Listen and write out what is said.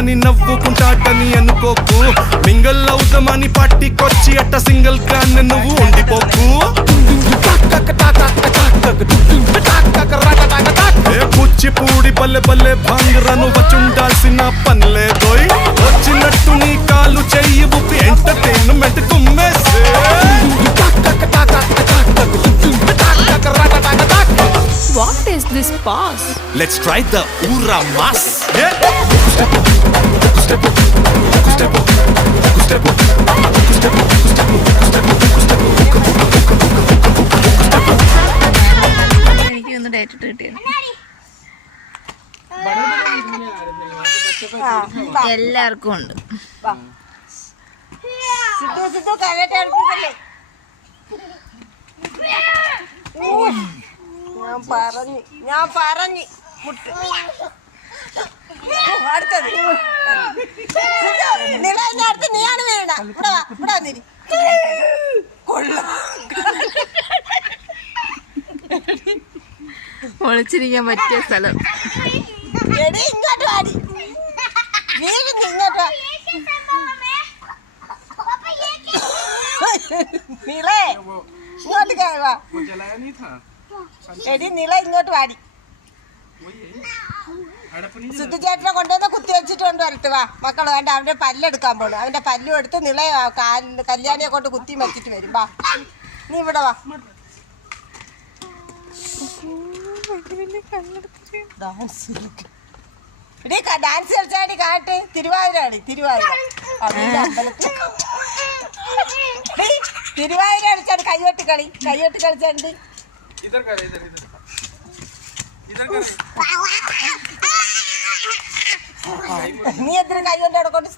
ఉంటాడని నవ్వుకుంటాడని అనుకోకు మింగల్ అవుదామని పార్టీకొచ్చి అట్ట సింగిల్ గా నువ్వు ఉండిపోకు కూచిపూడి బల్లె బల్లె భాంగరను వచ్చుండాల్సిన పనిలేదోయ్ వచ్చినట్టు నీ కాలు చెయ్యి ఊపి entertainment కుమ్మేసే What is this pause? Let's try the Ura Mas. എനിക്ക് ഒന്ന് ഡേറ്റ് കിട്ടിയത് എല്ലാവർക്കും ഉണ്ട്. ഞാൻ പറഞ്ഞു മുട്ട് അടുത്തത് അടുത്ത് നീയാണ് വീണ ഇവിടെ ഇവിടെ വന്നിരി കൊള്ളാം ഒളിച്ചിരിക്കാൻ പറ്റിയ സ്ഥലം. എടി ഇങ്ങോട്ട് വാടി വീഴുന്നു ഇങ്ങോട്ട് നീളേ ഇങ്ങോട്ട് കയറുവാ എടി നീള ഇങ്ങോട്ട് വാടി സിദ്ധു ചേട്ടനെ കൊണ്ടുവന്ന് കുത്തി വെച്ചിട്ട് കൊണ്ട് വരട്ട് വാ മക്കള് വേണ്ട അവന്റെ പല്ലെടുക്കാൻ പോണു അവന്റെ പല്ലും എടുത്ത് നിള കല്യാണിയെ കൊണ്ട് കുത്തി വെച്ചിട്ട് വരും വാ നീ ഇവിടെ വാ ഡാൻസ് കളിച്ചാടി കാട്ട് തിരുവാതിരാടി തിരുവാതിര തിരുവാതിര കളിച്ചാടി കൈവെട്ടി കളി കൈവെട്ടി കളിച്ചാണ്ടി നീ എത്ര കൈ കൊണ്ട് അവിടെ കൊണ്ട്